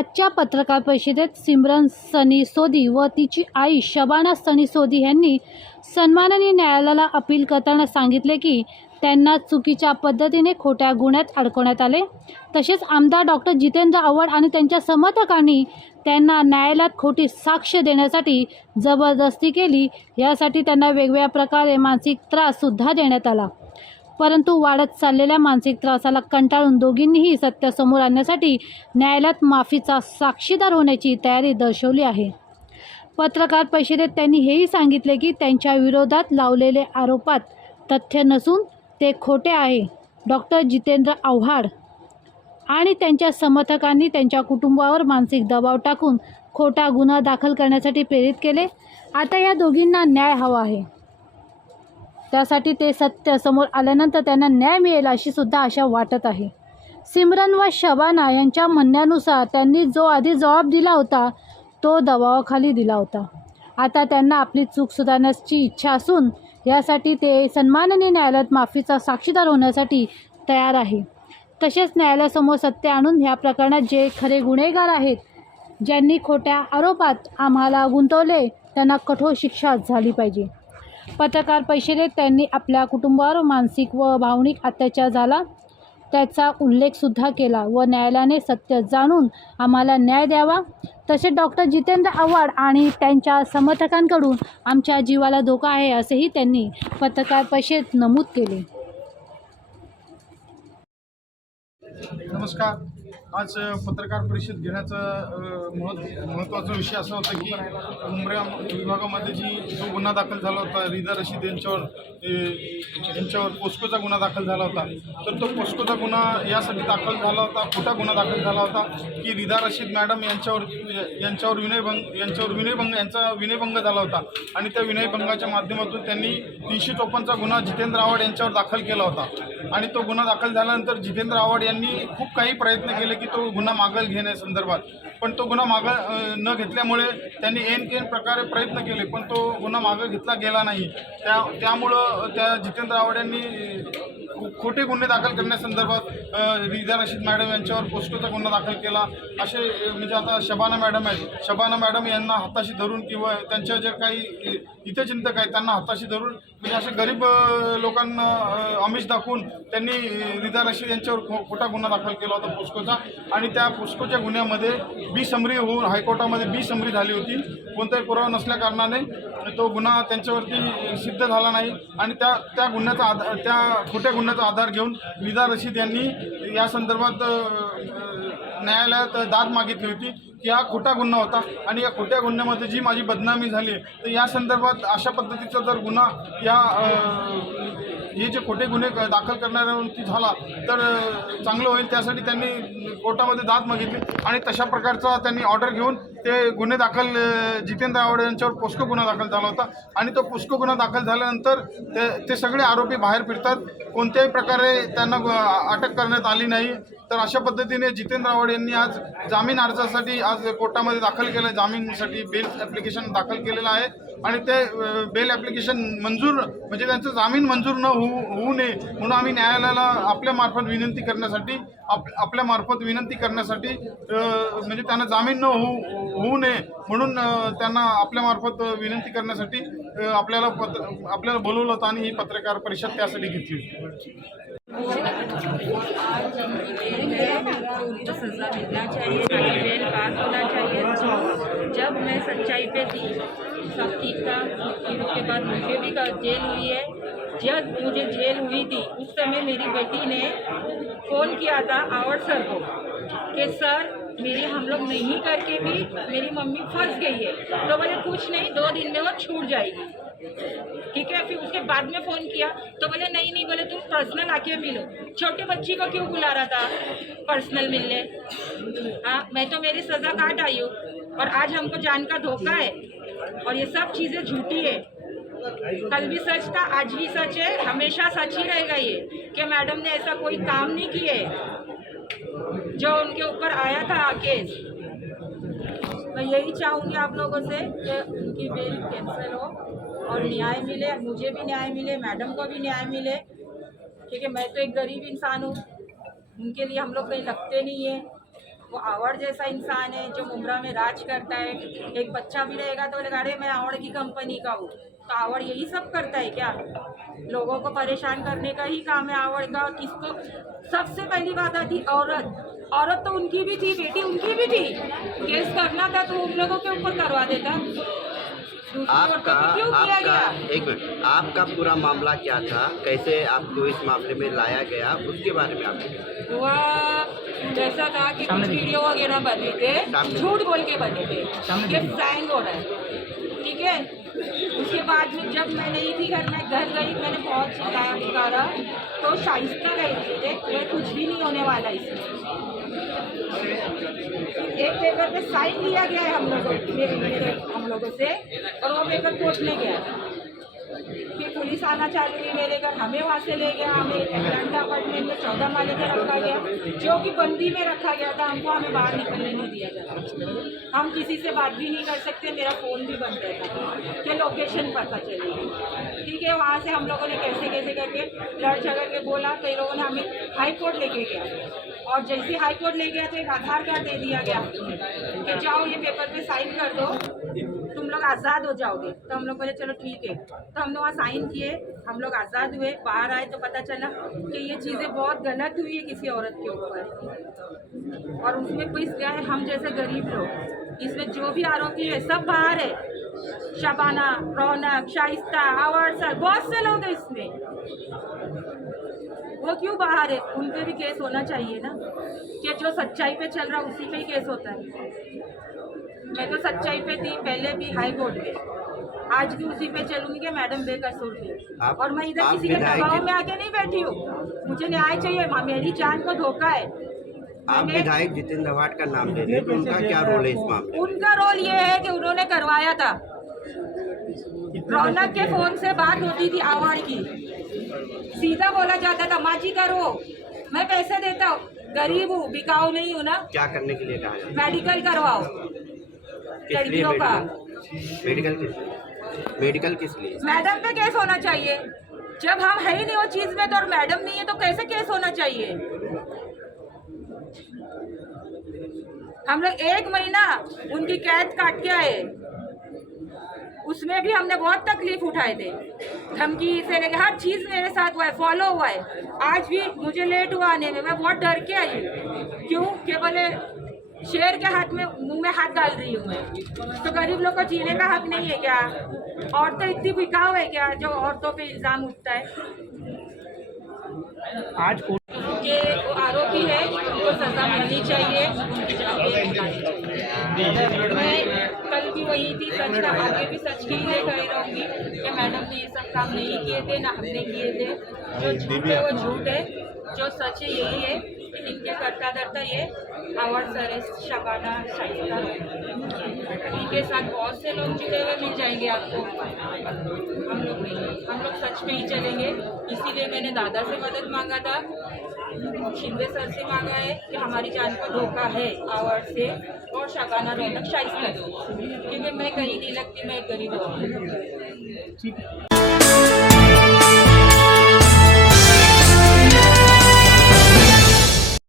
आजच्या पत्रकार परिषदेत सिमरन सनी सोधी व तिची आई शबाना सनी सोधी यांनी सन्माननीय न्यायालयाला अपील करताना सांगितले की त्यांना चुकीच्या पद्धतीने खोट्या गुन्ह्यात अडकवण्यात आले। तसेच आमदार डॉक्टर जितेंद्र आव्हाड आणि त्यांच्या समर्थकांनी त्यांना न्यायालयात खोटी साक्ष देण्यासाठी जबरदस्ती केली। यासाठी त्यांना वेगवेगळ्या प्रकारे मानसिक त्राससुद्धा देण्यात आला। परंतु वाढत चाललेल्या मानसिक त्रासाला कंटाळून दोघींनीही सत्य समोर आणण्यासाठी न्यायालयात माफीचा साक्षीदार होण्याची तयारी दर्शवली आहे। पत्रकार परिषदेत त्यांनी हेही सांगितले की त्यांच्या विरोधात लावलेले आरोपात तथ्य नसून ते खोटे आहे। डॉक्टर जितेंद्र आव्हाड आणि त्यांच्या समर्थकांनी त्यांच्या कुटुंबावर मानसिक दबाव टाकून खोटा गुन्हा दाखल करण्यासाठी प्रेरित केले। आता या दोघींना न्याय हवा आहे, त्यासाठी ते सत्य समोर आल्यानंतर त्यांना न्याय मिळेल अशी सुद्धा आशा वाटत आहे। सिमरन व शबाना यांच्या म्हणण्यानुसार त्यांनी जो आधी जबाब दिला होता तो दबावाखाली दिला होता। आता त्यांना आपली चूक सुधारण्याची इच्छा असून यासाठी ते सन्माननीय न्यायालयात माफीचा साक्षीदार होण्यासाठी तयार आहे। तसेच न्यायालयासमोर सत्य आणून ह्या प्रकरणात जे खरे गुन्हेगार आहेत, ज्यांनी खोट्या आरोपात आम्हाला गुंतवले, त्यांना कठोर शिक्षा झाली पाहिजे। पत्रकार परिषदेत त्यांनी आपल्या कुटुंबावर मानसिक व भावनिक अत्याचार झाला त्याचा उल्लेखसुद्धा केला व न्यायालयाने सत्य जाणून आम्हाला न्याय द्यावा। तसेच डॉक्टर जितेंद्र आव्हाड आणि त्यांच्या समर्थकांकडून आमच्या जीवाला धोका आहे असेही त्यांनी पत्रकार परिषदेत नमूद केले। नमस्कार। आज पत्रकार परिषद घेण्याचा महत्त्वाचा विषय असा होता की उमऱ्या विभागामध्ये जो गुन्हा दाखल झाला होता रिदा रशीद यांच्यावर पोस्कोचा गुन्हा दाखल झाला होता। तर तो पोस्कोचा गुन्हा यासाठी दाखल झाला होता, खोटा गुन्हा दाखल झाला होता की रिदा रशीद मॅडम यांचा विनयभंग झाला होता आणि त्या विनयभंगाच्या माध्यमातून त्यांनी 354चा गुन्हा जितेंद्र आव्हाड यांच्यावर दाखल केला होता। आणि तो गुन्हा दाखल झाल्यानंतर जितेंद्र आव्हाड यांनी खूप काही प्रयत्न केले की तो गुन्हा मागं घेण्यासंदर्भात, पण तो गुन्हा मागं न घेतल्यामुळे त्यांनी ऐन प्रकारे प्रयत्न केले पण तो गुन्हा मागं घेतला गेला नाही। त्यामुळं त्या जितेंद्र आव्हाड यांनी खोटे गुन्हे दाखल करण्यासंदर्भात रिदा रशीद मॅडम यांच्यावर पोस्कोचा गुन्हा दाखल केला। असे म्हणजे आता शबाना मॅडम आहेत, शबाना मॅडम यांना हाताशी धरून किंवा त्यांच्या जे काही हितचिंतक आहेत त्यांना हाताशी धरून म्हणजे असे गरीब लोकांना आमिष दाखवून त्यांनी रिदा रशीद यांच्यावर खोटा गुन्हा दाखल केला होता पोस्कोचा। आणि त्या पोस्कोच्या गुन्ह्यामध्ये बीसमरी होऊन हायकोर्टामध्ये बीसमरी झाली होती। कोणताही पुरावा नसल्याकारणाने तो गुन्हा त्यांच्यावरती सिद्ध झाला नाही आणि त्या खोट्या गुन्ह्याचा आधार घेऊन रिदा रशीद यांनी या संदर्भात न्यायालयात दाद मागितली होती की हा खोटा गुन्हा होता आणि या खोट्या गुन्ह्यामध्ये जी माझी बदनामी झाली तर या संदर्भात अशा पद्धतीचा जर गुन्हा हे जे खोटे गुन्हे दाखल करणाऱ्यांवरती झाला तर चांगलं होईल, त्यासाठी त्यांनी कोर्टामध्ये दाद मागितली आणि तशा प्रकारचा त्यांनी ऑर्डर घेऊन ते गुन्हे दाखल जितेंद्र आव्हाड यांच्यावर पोस्को गुन्हा दाखल झाला होता। आणि तो पोस्को गुन्हा दाखल झाल्यानंतर ते सगळे आरोपी बाहेर फिरतात, कोणत्याही प्रकारे त्यांना अटक करण्यात आली नाही। तर अशा पद्धतीने जितेंद्र आव्हाड यांनी आज जामीन अर्जासाठी आज कोर्टामध्ये दाखल केलं, जामीनसाठी बेल ॲप्लिकेशन दाखल केलेलं आहे आणि ते बेल ॲप्लिकेशन मंजूर म्हणजे त्यांचं जामीन मंजूर न होऊ नये म्हणून आम्ही न्यायालयाला आपल्यामार्फत विनंती करण्यासाठी म्हणजे त्यांना जामीन न होऊ नये म्हणून त्यांना आपल्यामार्फत विनंती करण्यासाठी आपल्याला बोलवलं होतं आणि ही पत्रकार परिषद त्यासाठी घेतली। उनको सज़ा मिलना चाहिए, बेल पास होना चाहिए। जब मैं सच्चाई पे थी सब ठीक था, फिर उसके बाद मुझे भी जेल हुई है। जब मुझे जेल हुई थी उस समय मेरी बेटी ने फ़ोन किया था आव्हाड सर को कि सर मेरी हम लोग नहीं करके भी मेरी मम्मी फंस गई है। तो बोले कुछ नहीं, 2 दिन में वो छूट जाएगी, ठीक है। फिर उसके बाद में फ़ोन किया तो बोले नहीं बोले तुम पर्सनल आके मिलो। छोटे बच्ची को क्यों बुला रहा था पर्सनल मिलने? हाँ, मैं तो मेरी सज़ा काट आई हूँ और आज हमको जान का धोखा है और ये सब चीज़ें झूठी है। कल भी सच था, आज भी सच है, हमेशा सच ही रहेगा ये कि मैडम ने ऐसा कोई काम नहीं किए जो उनके ऊपर आया था केस। मैं यही चाहूँगी आप लोगों से कि उनकी बेल कैंसिल हो और न्याय मिले, मुझे भी न्याय मिले, मैडम को भी न्याय मिले, क्योंकि मैं तो एक गरीब इंसान हूँ, उनके लिए हम लोग कहीं लगते नहीं है। वो आवड़ जैसा इंसान है जो मुमरा में राज करता है। एक बच्चा भी रहेगा तो बोलेगा अरे मैं आवड़ की कंपनी का हूँ। तो आवड़ यही सब करता है क्या? लोगों को परेशान करने का ही काम है आवड़ का। और किसको सबसे पहली बात आती औरत तो उनकी भी थी, बेटी उनकी भी थी। केस करना था तो उन लोगों के ऊपर करवा देता। दूसरी औरतों पे क्यों किया गया? एक मिनट, आपका पूरा मामला क्या था, कैसे आपको इस मामले में लाया गया, उसके बारे में आप वह जैसा था कि कुछ वीडियो वगैरह बने थे, झूठ बोल के बने थे, ये फ्रैंक हो रहा है, ठीक है। उसके बाद में जब मैं नहीं थी घर में, घर गई, मैंने बहुत चिल्लाया पुकारा, तो शाइस्ता गई थी, वह कुछ भी नहीं होने वाला इसमें। एक पेपर पे साइन लिया गया है हम लोगों से, और वो पेपर कोर्ट में गया। फिर पुलिस आना चालू हुई मेरे घर, हमें वहाँ से ले गया, हमें एटलांटा अपार्टमेंट में 14 माले पे रखा गया, जो कि बंदी में रखा गया था। हमको हमें बाहर निकलने नहीं दिया जाता, हम किसी से बात भी नहीं कर सकते, मेरा फ़ोन भी बंद रहता था कि लोकेशन पता चलेगी, ठीक है। वहाँ से हम लोगों ने कैसे कैसे करके लड़ झगड़ के बोला, कई लोगों ने हमें हाई कोर्ट लेके गया, और जैसे हाई कोर्ट ले गया तो एक आधार कार्ड दे दिया गया कि जाओ ये पेपर पे साइन कर दो, तुम लोग आज़ाद हो जाओगे। तो हम लोग बोले चलो ठीक है, तो हमने वहाँ साइन किए, हम लोग आज़ाद हुए। बाहर आए तो पता चला कि ये चीज़ें बहुत गलत हुई है किसी औरत के ऊपर, और उसमें कोई क्या है, हम जैसे गरीब लोग, इसमें जो भी आरोपी है सब बाहर है। शबाना, रौनक, शाइस्ता, आवड़, सर बहुत से लोग हैं इसमें, वो क्यों बाहर है? उन पे भी केस होना चाहिए ना, कि जो सच्चाई पे चल रहा उसी पे ही केस होता है। मैं तो सच्चाई पे थी पहले भी हाई कोर्ट में, आज भी उसी पे चलूंगी कि मैडम बेकसूर थी, और मैं इधर किसी के दबाव में आके नहीं बैठी हूँ। मुझे न्याय चाहिए, मेरी जान को धोखा है। आप विधायक जितेंद्र आवाड का नाम ले रहे हैं, तो उनका क्या रोल है इस मामले में? उनका रोल ये है कि उन्होंने करवाया था, रौनक के फोन से बात होती थी आवाड़ की, सीधा बोला जाता था माँ जी करो, मैं पैसे देता हूँ, गरीब हूँ, बिकाऊ नहीं हूँ ना। क्या करने के लिए कहा है? मेडिकल करवाओ लड़कियों का। मेडिकल किस लिए? मैडम पे केस होना चाहिए, जब हम है ही नहीं वो चीज में तो, और मैडम नहीं है तो कैसे केस होना चाहिए? हम लोग 1 महीना उनकी कैद काट के आए, उसमें भी हमने बहुत तकलीफ उठाए थे, धमकी से लेके हर चीज मेरे साथ हुआ है, फॉलो हुआ है। आज भी मुझे लेट हुआ आने में, मैं बहुत डर के आई हूँ। क्यों? कि बोले शेर के हाथ में मुंह में हाथ डाल रही हूँ मैं, तो गरीब लोग को जीने का हक नहीं है क्या? औरतें इतनी बिकाऊ है क्या जो औरतों पे इल्जाम उठता है? आज के वो आरोपी है, उनको सजा मिलनी चाहिए, उनकी जवाबदेही निभानी चाहिए। मैं कल भी वही थी, सच का आगे भी सच के लिए खड़ी रहूँगी कि मैडम ने ये सब काम नहीं किए थे, ना हमने किए थे। जो झूठ है वो झूठ है, जो सच है यही है कि इनके करता धरता ये आवाड़ सर, शबाना, शाइस्ता, इनके साथ बहुत से लोग जुड़े हुए मिल जाएंगे आपको। हम लोग नहीं, हम लोग सच में ही चलेंगे। इसीलिए मैंने दादा से मदद मांगा था, शिंदे सर से मांगा है कि हमारी जान को धोखा है आवाड़ से, और शबाना, रौनक, शाइस्ता, क्योंकि मैं कहीं नहीं लगती, मैं एक गरीब हूँ।